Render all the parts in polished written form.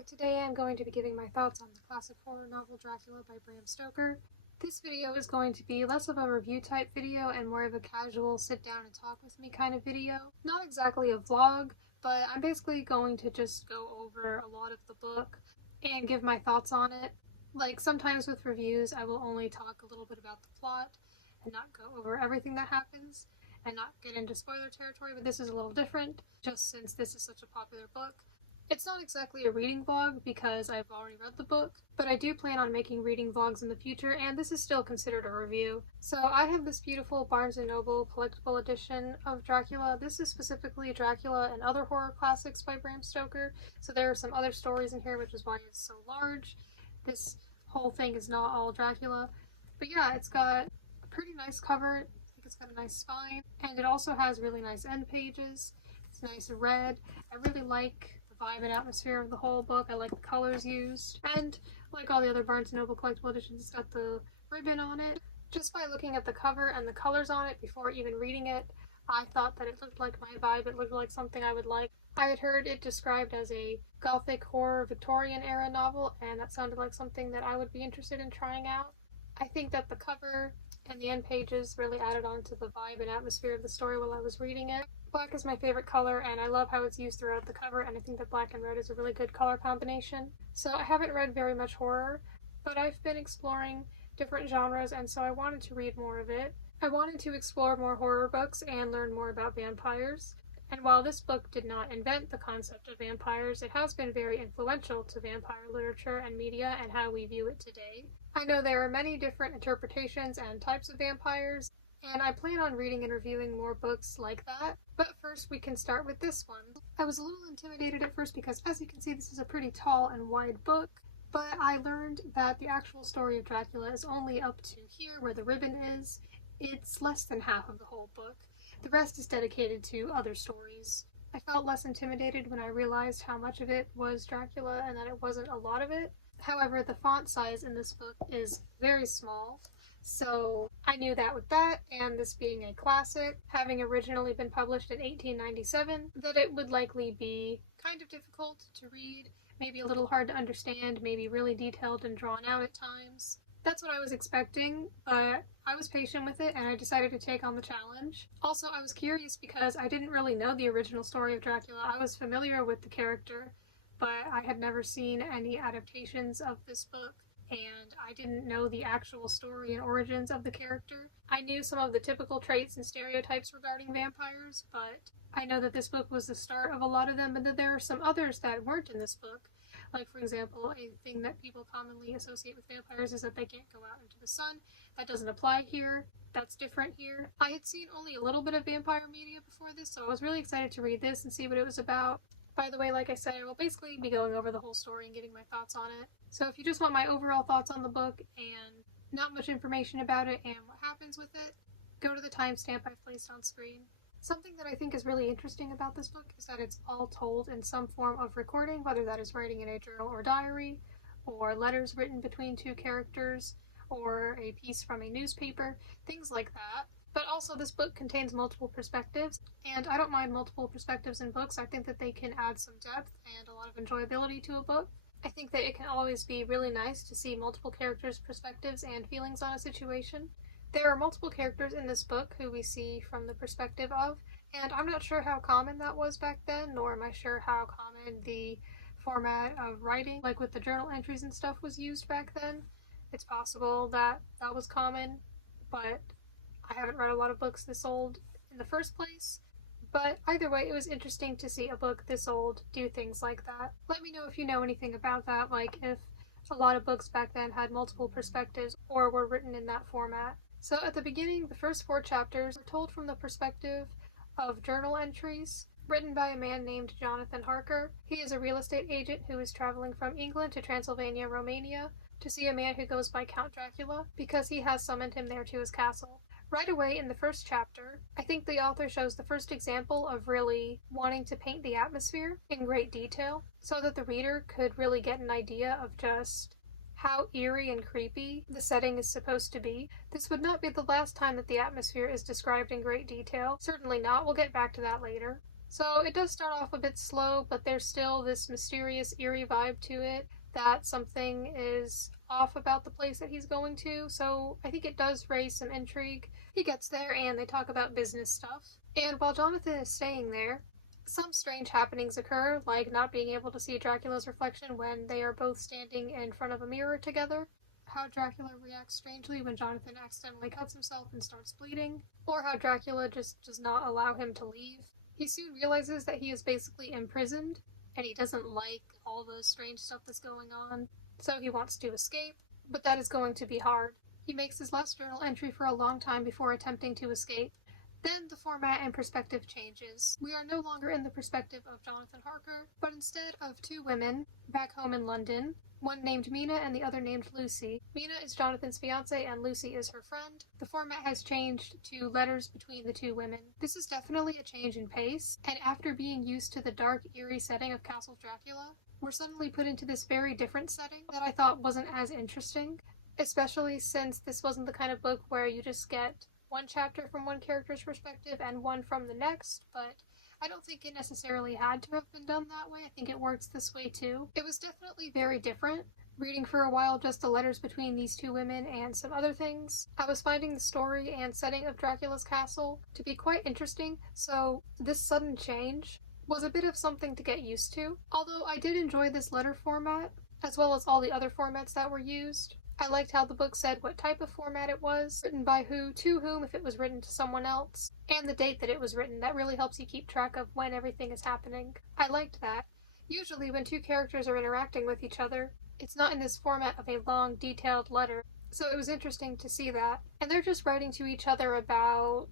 Hi, today I'm going to be giving my thoughts on the classic horror novel Dracula by Bram Stoker. This video is going to be less of a review type video and more of a casual sit down and talk with me kind of video. Not exactly a vlog, but I'm basically going to just go over a lot of the book and give my thoughts on it. Like sometimes with reviews I will only talk a little bit about the plot and not go over everything that happens and not get into spoiler territory, but this is a little different just since this is such a popular book. It's not exactly a reading vlog because I've already read the book, but I do plan on making reading vlogs in the future, and this is still considered a review. So I have this beautiful Barnes & Noble collectible edition of Dracula. This is specifically Dracula and other horror classics by Bram Stoker, so there are some other stories in here, which is why it's so large. This whole thing is not all Dracula, but yeah, it's got a pretty nice cover. I think it's got a nice spine, and it also has really nice end pages. It's nice red. I really like vibe and atmosphere of the whole book. I like the colors used, and like all the other Barnes & Noble collectible editions, it's got the ribbon on it. Just by looking at the cover and the colors on it before even reading it, I thought that it looked like my vibe. It looked like something I would like. I had heard it described as a gothic horror Victorian era novel, and that sounded like something that I would be interested in trying out. I think that the cover and the end pages really added on to the vibe and atmosphere of the story while I was reading it. Black is my favorite color, and I love how it's used throughout the cover, and I think that black and red is a really good color combination. So I haven't read very much horror, but I've been exploring different genres, and so I wanted to read more of it. I wanted to explore more horror books and learn more about vampires. And while this book did not invent the concept of vampires, it has been very influential to vampire literature and media and how we view it today. I know there are many different interpretations and types of vampires, and I plan on reading and reviewing more books like that. But first we can start with this one. I was a little intimidated at first because, as you can see, this is a pretty tall and wide book, but I learned that the actual story of Dracula is only up to here where the ribbon is. It's less than half of the whole book. The rest is dedicated to other stories. I felt less intimidated when I realized how much of it was Dracula and that it wasn't a lot of it. However, the font size in this book is very small, so I knew that with that, and this being a classic, having originally been published in 1897, that it would likely be kind of difficult to read, maybe a little hard to understand, maybe really detailed and drawn out at times. That's what I was expecting, but I was patient with it and I decided to take on the challenge. Also, I was curious because I didn't really know the original story of Dracula. I was familiar with the character, but I had never seen any adaptations of this book, and I didn't know the actual story and origins of the character. I knew some of the typical traits and stereotypes regarding vampires, but I know that this book was the start of a lot of them, and that there are some others that weren't in this book. Like, for example, a thing that people commonly associate with vampires is that they can't go out into the sun. That doesn't apply here. That's different here. I had seen only a little bit of vampire media before this, so I was really excited to read this and see what it was about. By the way, like I said, I will basically be going over the whole story and giving my thoughts on it. So if you just want my overall thoughts on the book and not much information about it and what happens with it, go to the timestamp I've placed on screen. Something that I think is really interesting about this book is that it's all told in some form of recording, whether that is writing in a journal or diary, or letters written between two characters, or a piece from a newspaper, things like that. But also this book contains multiple perspectives, and I don't mind multiple perspectives in books. I think that they can add some depth and a lot of enjoyability to a book. I think that it can always be really nice to see multiple characters' perspectives and feelings on a situation. There are multiple characters in this book who we see from the perspective of, and I'm not sure how common that was back then, nor am I sure how common the format of writing, like with the journal entries and stuff, was used back then. It's possible that that was common, but I haven't read a lot of books this old in the first place. But either way, it was interesting to see a book this old do things like that. Let me know if you know anything about that, like if a lot of books back then had multiple perspectives or were written in that format. So at the beginning, the first 4 chapters are told from the perspective of journal entries written by a man named Jonathan Harker. He is a real estate agent who is traveling from England to Transylvania, Romania, to see a man who goes by Count Dracula because he has summoned him there to his castle. Right away in the first chapter, I think the author shows the first example of really wanting to paint the atmosphere in great detail so that the reader could really get an idea of just how eerie and creepy the setting is supposed to be. This would not be the last time that the atmosphere is described in great detail. Certainly not. We'll get back to that later. So it does start off a bit slow, but there's still this mysterious, eerie vibe to it that something is off about the place that he's going to, so I think it does raise some intrigue. He gets there and they talk about business stuff. And while Jonathan is staying there, some strange happenings occur, like not being able to see Dracula's reflection when they are both standing in front of a mirror together, how Dracula reacts strangely when Jonathan accidentally cuts himself and starts bleeding, or how Dracula just does not allow him to leave. He soon realizes that he is basically imprisoned, and he doesn't like all the strange stuff that's going on, so he wants to escape, but that is going to be hard. He makes his last journal entry for a long time before attempting to escape. Then the format and perspective changes. We are no longer in the perspective of Jonathan Harker, but instead of two women back home in London, one named Mina and the other named Lucy. Mina is Jonathan's fiancée and Lucy is her friend. The format has changed to letters between the two women. This is definitely a change in pace, and after being used to the dark, eerie setting of Castle Dracula, we're suddenly put into this very different setting that I thought wasn't as interesting, especially since this wasn't the kind of book where you just get one chapter from one character's perspective and one from the next, but I don't think it necessarily had to have been done that way. I think it works this way too. It was definitely very different. Reading for a while just the letters between these two women and some other things, I was finding the story and setting of Dracula's castle to be quite interesting, so this sudden change was a bit of something to get used to. Although I did enjoy this letter format, as well as all the other formats that were used. I liked how the book said what type of format it was, written by who, to whom if it was written to someone else, and the date that it was written. That really helps you keep track of when everything is happening. I liked that. Usually when two characters are interacting with each other, it's not in this format of a long, detailed letter. So it was interesting to see that. And they're just writing to each other about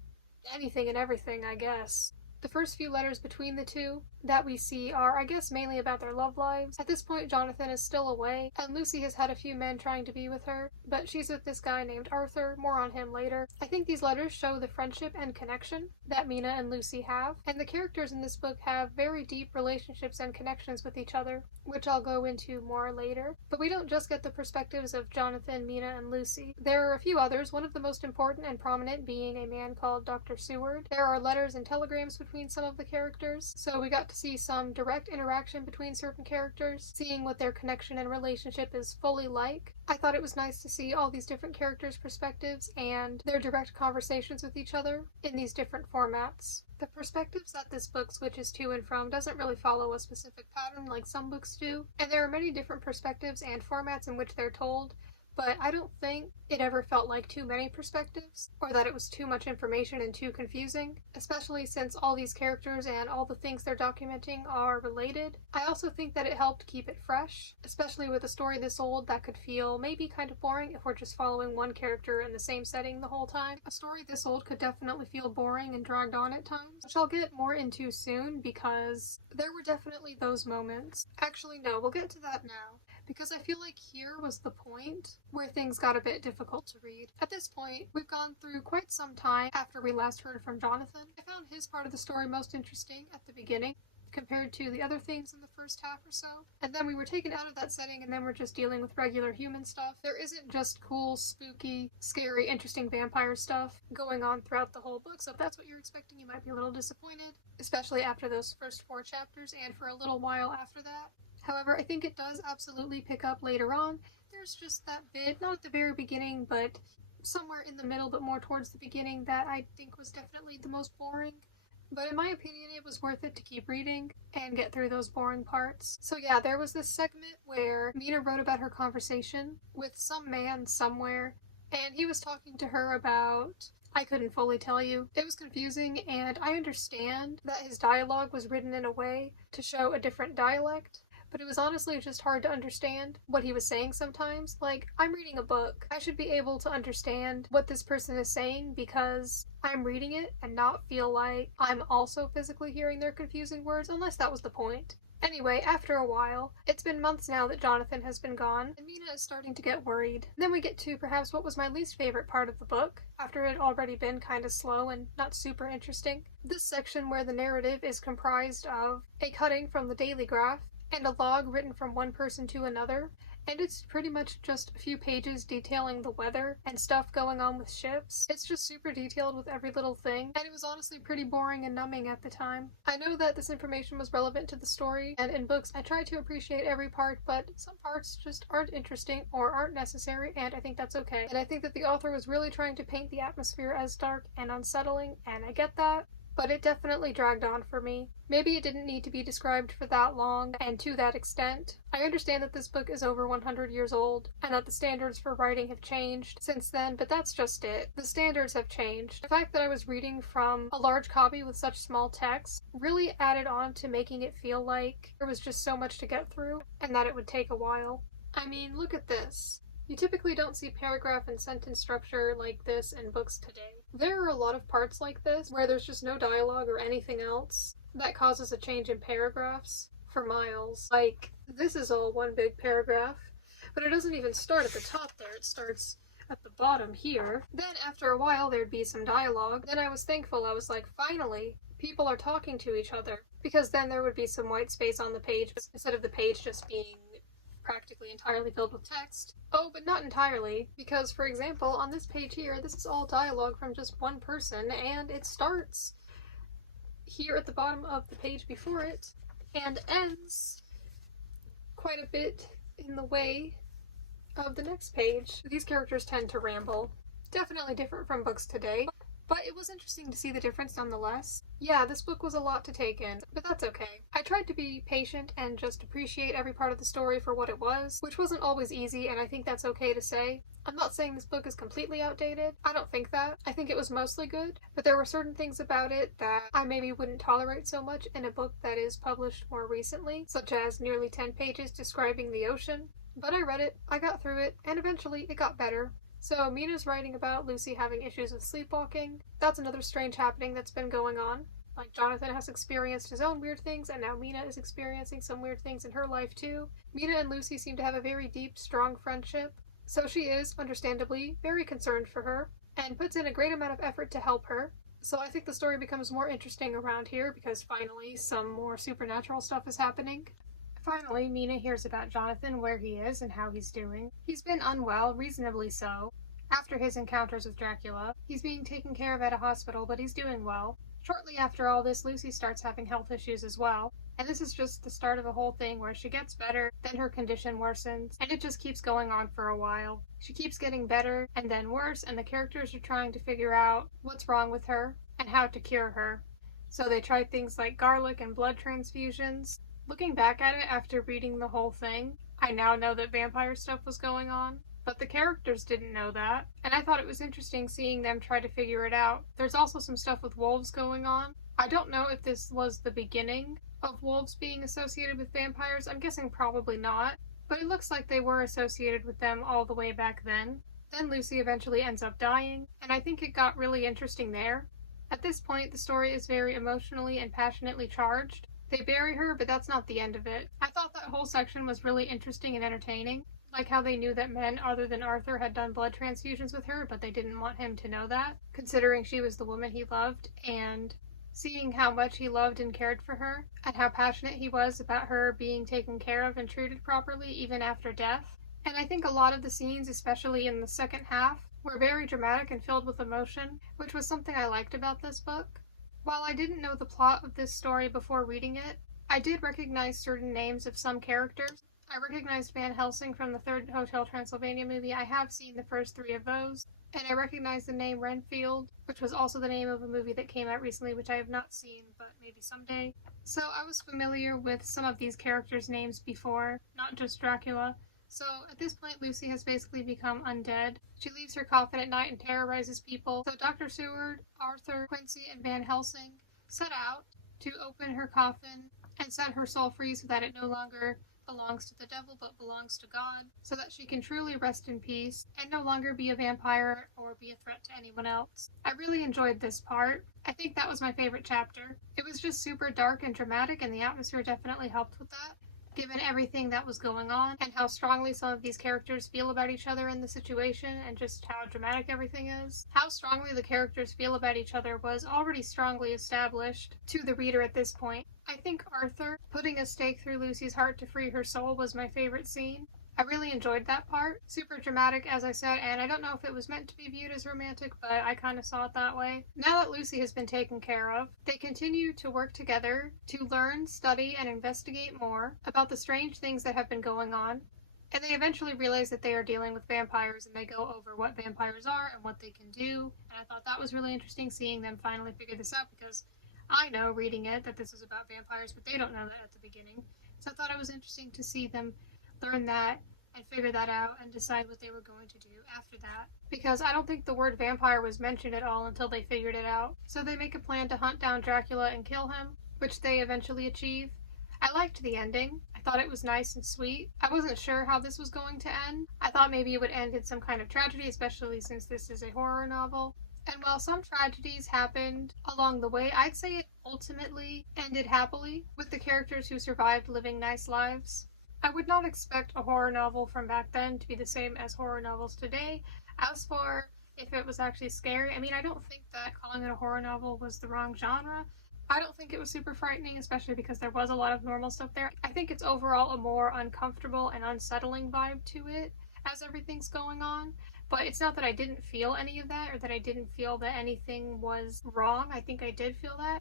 anything and everything, I guess. The first few letters between the two that we see are, I guess, mainly about their love lives. At this point, Jonathan is still away, and Lucy has had a few men trying to be with her, but she's with this guy named Arthur. More on him later. I think these letters show the friendship and connection that Mina and Lucy have, and the characters in this book have very deep relationships and connections with each other, which I'll go into more later. But we don't just get the perspectives of Jonathan, Mina, and Lucy. There are a few others, one of the most important and prominent being a man called Dr. Seward. There are letters and telegrams between some of the characters, so we got to see some direct interaction between certain characters, seeing what their connection and relationship is fully like. I thought it was nice to see all these different characters' perspectives and their direct conversations with each other in these different formats. The perspectives that this book switches to and from doesn't really follow a specific pattern like some books do, and there are many different perspectives and formats in which they're told, but I don't think it ever felt like too many perspectives, or that it was too much information and too confusing, especially since all these characters and all the things they're documenting are related. I also think that it helped keep it fresh, especially with a story this old that could feel maybe kind of boring if we're just following one character in the same setting the whole time. A story this old could definitely feel boring and dragged on at times, which I'll get more into soon because there were definitely those moments. Actually, no, we'll get to that now, because I feel like here was the point where things got a bit difficult to read. At this point, we've gone through quite some time after we last heard from Jonathan. I found his part of the story most interesting at the beginning, compared to the other things in the first half or so. And then we were taken out of that setting and then we're just dealing with regular human stuff. There isn't just cool, spooky, scary, interesting vampire stuff going on throughout the whole book, so if that's what you're expecting, you might be a little disappointed, especially after those first 4 chapters and for a little while after that. However, I think it does absolutely pick up later on. There's just that bit, not at the very beginning, but somewhere in the middle, but more towards the beginning, that I think was definitely the most boring. But in my opinion, it was worth it to keep reading and get through those boring parts. So yeah, there was this segment where Mina wrote about her conversation with some man somewhere, and he was talking to her about... I couldn't fully tell you. It was confusing, and I understand that his dialogue was written in a way to show a different dialect, but it was honestly just hard to understand what he was saying sometimes. Like, I'm reading a book. I should be able to understand what this person is saying because I'm reading it and not feel like I'm also physically hearing their confusing words, unless that was the point. Anyway, after a while, it's been months now that Jonathan has been gone, and Mina is starting to get worried. Then we get to perhaps what was my least favorite part of the book, after it had already been kind of slow and not super interesting. This section where the narrative is comprised of a cutting from the Daily Graph and a log written from one person to another. And it's pretty much just a few pages detailing the weather and stuff going on with ships. It's just super detailed with every little thing, and it was honestly pretty boring and numbing at the time. I know that this information was relevant to the story, and in books I try to appreciate every part, but some parts just aren't interesting or aren't necessary, and I think that's okay. And I think that the author was really trying to paint the atmosphere as dark and unsettling, and I get that. But it definitely dragged on for me. Maybe it didn't need to be described for that long and to that extent. I understand that this book is over 100 years old and that the standards for writing have changed since then, but that's just it. The standards have changed. The fact that I was reading from a large copy with such small text really added on to making it feel like there was just so much to get through and that it would take a while. I mean, look at this. You typically don't see paragraph and sentence structure like this in books today. There are a lot of parts like this where there's just no dialogue or anything else that causes a change in paragraphs for miles. Like, this is all one big paragraph, but it doesn't even start at the top there. It starts at the bottom here. Then after a while there'd be some dialogue. Then I was thankful. I was like, finally, people are talking to each other. Because then there would be some white space on the page instead of the page just being practically entirely filled with text. Oh, but not entirely, because for example, on this page here, this is all dialogue from just one person, and it starts here at the bottom of the page before it, and ends quite a bit in the way of the next page. These characters tend to ramble. Definitely different from books today, but it was interesting to see the difference nonetheless. Yeah, this book was a lot to take in, but that's okay. I tried to be patient and just appreciate every part of the story for what it was, which wasn't always easy, and I think that's okay to say. I'm not saying this book is completely outdated. I don't think that. I think it was mostly good, but there were certain things about it that I maybe wouldn't tolerate so much in a book that is published more recently, such as nearly 10 pages describing the ocean. But I read it, I got through it, and eventually it got better. So Mina's writing about Lucy having issues with sleepwalking. That's another strange happening that's been going on. Like, Jonathan has experienced his own weird things, and now Mina is experiencing some weird things in her life too. Mina and Lucy seem to have a very deep, strong friendship. So she is, understandably, very concerned for her, and puts in a great amount of effort to help her. So I think the story becomes more interesting around here because finally some more supernatural stuff is happening. Finally, Mina hears about Jonathan, where he is, and how he's doing. He's been unwell, reasonably so, after his encounters with Dracula. He's being taken care of at a hospital, but he's doing well. Shortly after all this, Lucy starts having health issues as well. And this is just the start of a whole thing where she gets better, then her condition worsens, and it just keeps going on for a while. She keeps getting better, and then worse, and the characters are trying to figure out what's wrong with her, and how to cure her. So they try things like garlic and blood transfusions. Looking back at it after reading the whole thing, I now know that vampire stuff was going on, but the characters didn't know that, and I thought it was interesting seeing them try to figure it out. There's also some stuff with wolves going on. I don't know if this was the beginning of wolves being associated with vampires. I'm guessing probably not, but it looks like they were associated with them all the way back then. Then Lucy eventually ends up dying, and I think it got really interesting there. At this point, the story is very emotionally and passionately charged. They bury her, but that's not the end of it. I thought that whole section was really interesting and entertaining, like how they knew that men other than Arthur had done blood transfusions with her, but they didn't want him to know that, considering she was the woman he loved, and seeing how much he loved and cared for her, and how passionate he was about her being taken care of and treated properly even after death. And I think a lot of the scenes, especially in the second half, were very dramatic and filled with emotion, which was something I liked about this book. While I didn't know the plot of this story before reading it, I did recognize certain names of some characters. I recognized Van Helsing from the third Hotel Transylvania movie. I have seen the first 3 of those. And I recognized the name Renfield, which was also the name of a movie that came out recently, which I have not seen, but maybe someday. So I was familiar with some of these characters' names before, not just Dracula. So at this point, Lucy has basically become undead. She leaves her coffin at night and terrorizes people. So Dr. Seward, Arthur, Quincy, and Van Helsing set out to open her coffin and set her soul free so that it no longer belongs to the devil but belongs to God, so that she can truly rest in peace and no longer be a vampire or be a threat to anyone else. I really enjoyed this part. I think that was my favorite chapter. It was just super dark and dramatic, and the atmosphere definitely helped with that. given everything that was going on and how strongly some of these characters feel about each other in the situation and just how dramatic everything is. How strongly the characters feel about each other was already strongly established to the reader at this point. I think Arthur putting a stake through Lucy's heart to free her soul was my favorite scene. I really enjoyed that part. Super dramatic, as I said, and I don't know if it was meant to be viewed as romantic, but I kind of saw it that way. Now that Lucy has been taken care of, they continue to work together to learn, study, and investigate more about the strange things that have been going on. And they eventually realize that they are dealing with vampires, and they go over what vampires are and what they can do. And I thought that was really interesting, seeing them finally figure this out, because I know, reading it, that this is about vampires, but they don't know that at the beginning. So I thought it was interesting to see them learn that and figure that out and decide what they were going to do after that. Because I don't think the word vampire was mentioned at all until they figured it out. So they make a plan to hunt down Dracula and kill him, which they eventually achieve. I liked the ending. I thought it was nice and sweet. I wasn't sure how this was going to end. I thought maybe it would end in some kind of tragedy, especially since this is a horror novel. And while some tragedies happened along the way, I'd say it ultimately ended happily, with the characters who survived living nice lives. I would not expect a horror novel from back then to be the same as horror novels today. As for if it was actually scary, I mean, I don't think that calling it a horror novel was the wrong genre. I don't think it was super frightening, especially because there was a lot of normal stuff there. I think it's overall a more uncomfortable and unsettling vibe to it as everything's going on. But it's not that I didn't feel any of that or that I didn't feel that anything was wrong. I think I did feel that.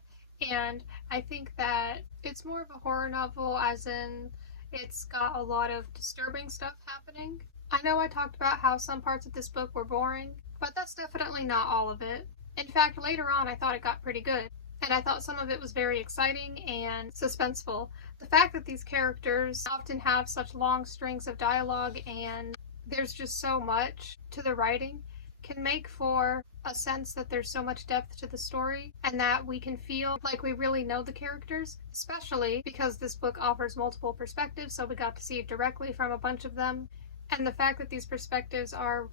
And I think that it's more of a horror novel, as in it's got a lot of disturbing stuff happening. I know I talked about how some parts of this book were boring, but that's definitely not all of it. In fact, later on I thought it got pretty good, and I thought some of it was very exciting and suspenseful. The fact that these characters often have such long strings of dialogue and there's just so much to the writing can make for a sense that there's so much depth to the story and that we can feel like we really know the characters, especially because this book offers multiple perspectives, so we got to see it directly from a bunch of them. And the fact that these perspectives are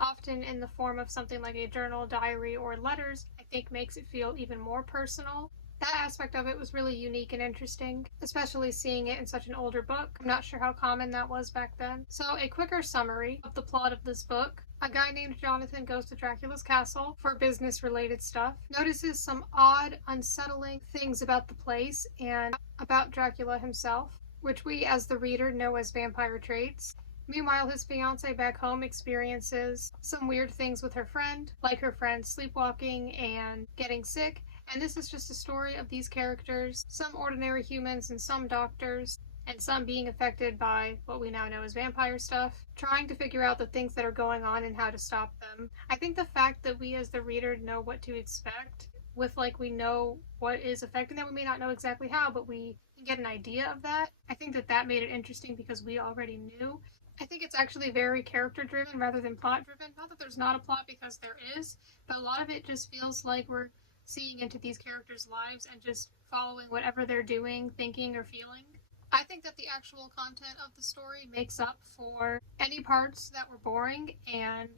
often in the form of something like a journal, diary, or letters, I think makes it feel even more personal. That aspect of it was really unique and interesting, especially seeing it in such an older book. I'm not sure how common that was back then. So a quicker summary of the plot of this book. A guy named Jonathan goes to Dracula's castle for business-related stuff, notices some odd, unsettling things about the place and about Dracula himself, which we as the reader know as vampire traits. Meanwhile, his fiancée back home experiences some weird things with her friend, like her friend sleepwalking and getting sick. And this is just a story of these characters, some ordinary humans and some doctors, and some being affected by what we now know as vampire stuff, trying to figure out the things that are going on and how to stop them. I think the fact that we as the reader know what to expect, with we know what is affecting them, we may not know exactly how, but we can get an idea of that. I think that made it interesting because we already knew. I think it's actually very character-driven rather than plot-driven. Not that there's not a plot, because there is, but a lot of it just feels like we're seeing into these characters' lives and just following whatever they're doing, thinking, or feeling. I think that the actual content of the story makes up for any parts that were boring and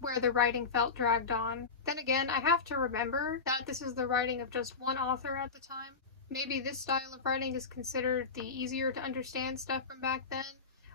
where the writing felt dragged on. Then again, I have to remember that this is the writing of just one author at the time. Maybe this style of writing is considered the easier to understand stuff from back then,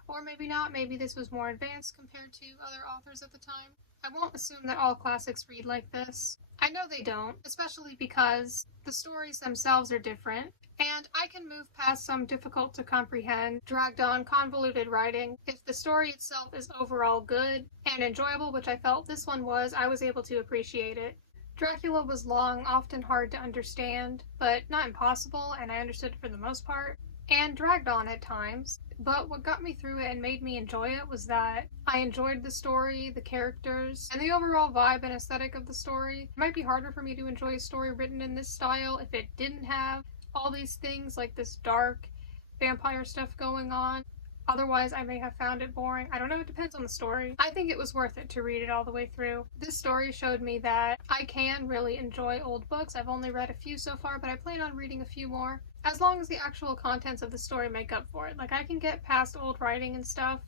or maybe not. Maybe this was more advanced compared to other authors at the time. I won't assume that all classics read like this. I know they don't, especially because the stories themselves are different, and I can move past some difficult to comprehend, dragged on, convoluted writing. If the story itself is overall good and enjoyable, which I felt this one was, I was able to appreciate it. Dracula was long, often hard to understand, but not impossible, and I understood it for the most part, and dragged on at times. But what got me through it and made me enjoy it was that I enjoyed the story, the characters, and the overall vibe and aesthetic of the story. It might be harder for me to enjoy a story written in this style if it didn't have all these things like this dark vampire stuff going on. Otherwise, I may have found it boring. I don't know, it depends on the story. I think it was worth it to read it all the way through. This story showed me that I can really enjoy old books. I've only read a few so far, but I plan on reading a few more, as long as the actual contents of the story make up for it. I can get past old writing and stuff.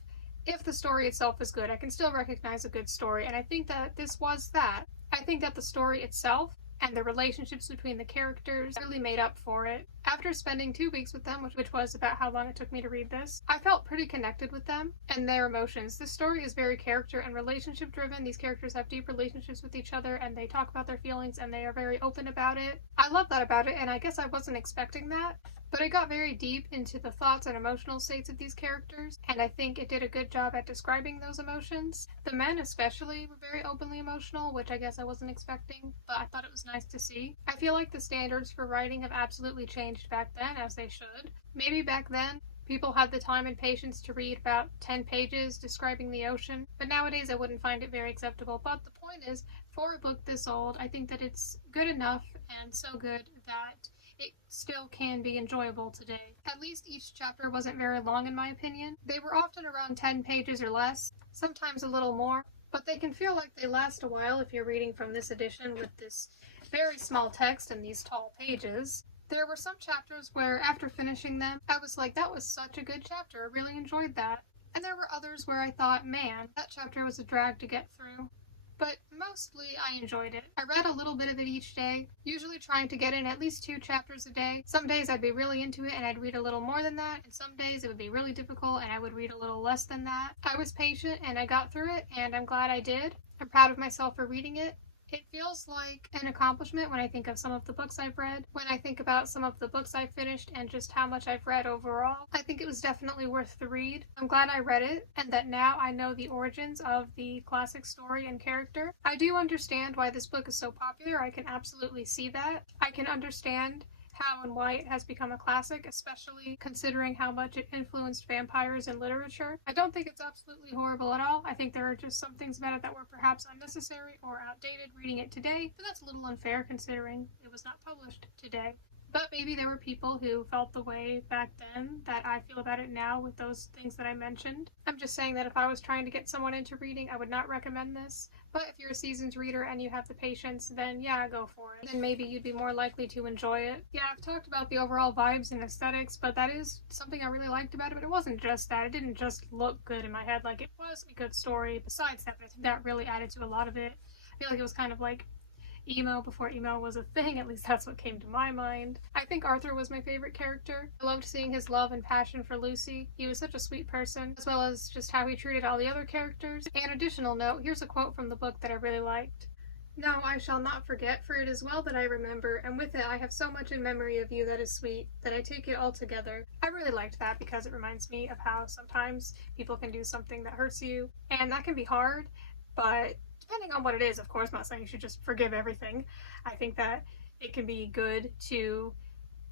If the story itself is good, I can still recognize a good story, and I think that this was that. I think that the story itself and the relationships between the characters really made up for it. After spending 2 weeks with them, which was about how long it took me to read this, I felt pretty connected with them and their emotions. This story is very character and relationship driven. These characters have deep relationships with each other and they talk about their feelings and they are very open about it. I love that about it, and I guess I wasn't expecting that. But it got very deep into the thoughts and emotional states of these characters, and I think it did a good job at describing those emotions. The men especially were very openly emotional, which I guess I wasn't expecting, but I thought it was nice to see. I feel like the standards for writing have absolutely changed back then, as they should. Maybe back then, people had the time and patience to read about 10 pages describing the ocean, but nowadays I wouldn't find it very acceptable. But the point is, for a book this old, I think that it's good enough and so good that it still can be enjoyable today. At least each chapter wasn't very long in my opinion. They were often around 10 pages or less, sometimes a little more, but they can feel like they last a while if you're reading from this edition with this very small text and these tall pages. There were some chapters where after finishing them, I was like, that was such a good chapter, I really enjoyed that. And there were others where I thought, man, that chapter was a drag to get through. But mostly I enjoyed it. I read a little bit of it each day, usually trying to get in at least 2 chapters a day. Some days I'd be really into it and I'd read a little more than that, and some days it would be really difficult and I would read a little less than that. I was patient and I got through it, and I'm glad I did. I'm proud of myself for reading it. It feels like an accomplishment when I think of some of the books I've read, when I think about some of the books I've finished and just how much I've read overall. I think it was definitely worth the read. I'm glad I read it and that now I know the origins of the classic story and character. I do understand why this book is so popular. I can absolutely see that. I can understand how and why it has become a classic, especially considering how much it influenced vampires in literature. I don't think it's absolutely horrible at all. I think there are just some things about it that were perhaps unnecessary or outdated reading it today, but that's a little unfair considering it was not published today. But maybe there were people who felt the way back then that I feel about it now with those things that I mentioned. I'm just saying that if I was trying to get someone into reading, I would not recommend this. But if you're a seasoned reader and you have the patience, then yeah, go for it. Then maybe you'd be more likely to enjoy it. Yeah, I've talked about the overall vibes and aesthetics, but that is something I really liked about it. But it wasn't just that. It didn't just look good in my head. Like, it was a good story. Besides that, I think that really added to a lot of it. I feel like it was kind of like emo before emo was a thing, at least that's what came to my mind. I think Arthur was my favorite character. I loved seeing his love and passion for Lucy. He was such a sweet person, as well as just how he treated all the other characters. An additional note, here's a quote from the book that I really liked. "No, I shall not forget, for it is well that I remember, and with it I have so much in memory of you that is sweet, that I take it all together." I really liked that because it reminds me of how sometimes people can do something that hurts you, and that can be hard, but depending on what it is, of course, I'm not saying you should just forgive everything. I think that it can be good to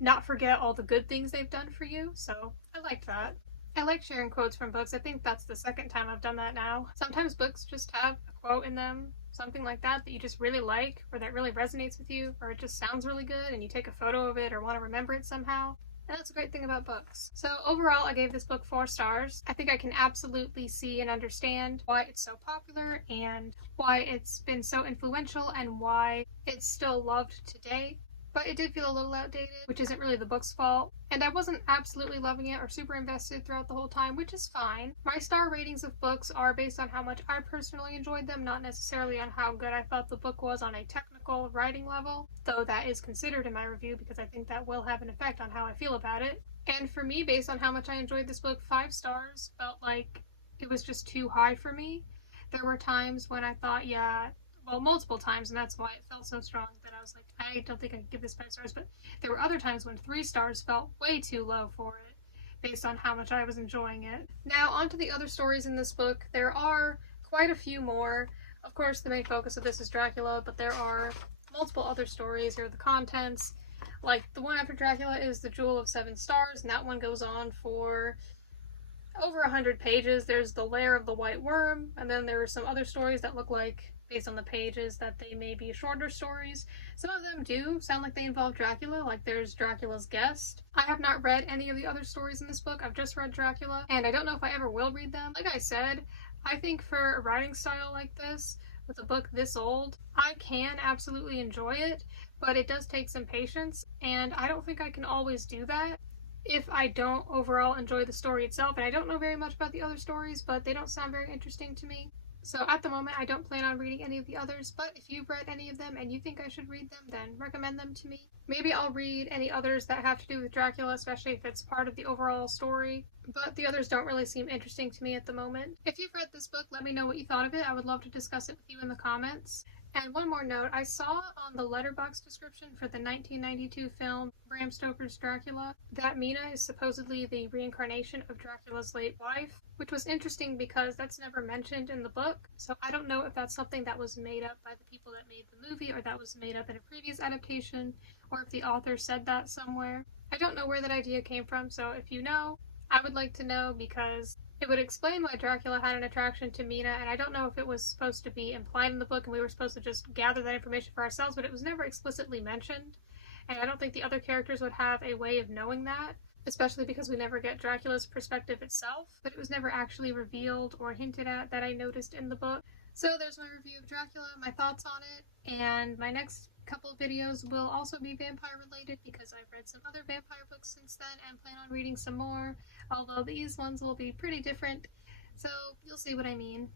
not forget all the good things they've done for you, so I liked that. I like sharing quotes from books. I think that's the second time I've done that now. Sometimes books just have a quote in them, something like that you just really like, or that really resonates with you, or it just sounds really good and you take a photo of it or want to remember it somehow. And that's a great thing about books. So overall, I gave this book 4 stars. I think I can absolutely see and understand why it's so popular and why it's been so influential and why it's still loved today. But it did feel a little outdated, which isn't really the book's fault. And I wasn't absolutely loving it or super invested throughout the whole time, which is fine. My star ratings of books are based on how much I personally enjoyed them, not necessarily on how good I thought the book was on a technical writing level, though that is considered in my review because I think that will have an effect on how I feel about it. And for me, based on how much I enjoyed this book, 5 stars felt like it was just too high for me. There were times when I thought, yeah, well, multiple times, and that's why it felt so strong that I was like, I don't think I could give this 5 stars, but there were other times when 3 stars felt way too low for it, based on how much I was enjoying it. Now, on to the other stories in this book. There are quite a few more. Of course, the main focus of this is Dracula, but there are multiple other stories. Here are the contents. Like, the one after Dracula is The Jewel of 7 Stars, and that one goes on for over 100 pages. There's The Lair of the White Worm, and then there are some other stories that look like, based on the pages, that they may be shorter stories. Some of them do sound like they involve Dracula, like there's Dracula's Guest. I have not read any of the other stories in this book. I've just read Dracula, and I don't know if I ever will read them. Like I said, I think for a writing style like this, with a book this old, I can absolutely enjoy it, but it does take some patience, and I don't think I can always do that if I don't overall enjoy the story itself. And I don't know very much about the other stories, but they don't sound very interesting to me. So at the moment, I don't plan on reading any of the others, but if you've read any of them and you think I should read them, then recommend them to me. Maybe I'll read any others that have to do with Dracula, especially if it's part of the overall story, but the others don't really seem interesting to me at the moment. If you've read this book, let me know what you thought of it. I would love to discuss it with you in the comments. And one more note, I saw on the Letterboxd description for the 1992 film Bram Stoker's Dracula that Mina is supposedly the reincarnation of Dracula's late wife, which was interesting because that's never mentioned in the book. So I don't know if that's something that was made up by the people that made the movie or that was made up in a previous adaptation, or if the author said that somewhere. I don't know where that idea came from, so if you know, I would like to know because it would explain why Dracula had an attraction to Mina, and I don't know if it was supposed to be implied in the book and we were supposed to just gather that information for ourselves, but it was never explicitly mentioned, and I don't think the other characters would have a way of knowing that, especially because we never get Dracula's perspective itself, but it was never actually revealed or hinted at that I noticed in the book. So there's my review of Dracula, my thoughts on it, and my next couple of videos will also be vampire related because I've read some other vampire books since then and plan on reading some more, although these ones will be pretty different, so you'll see what I mean.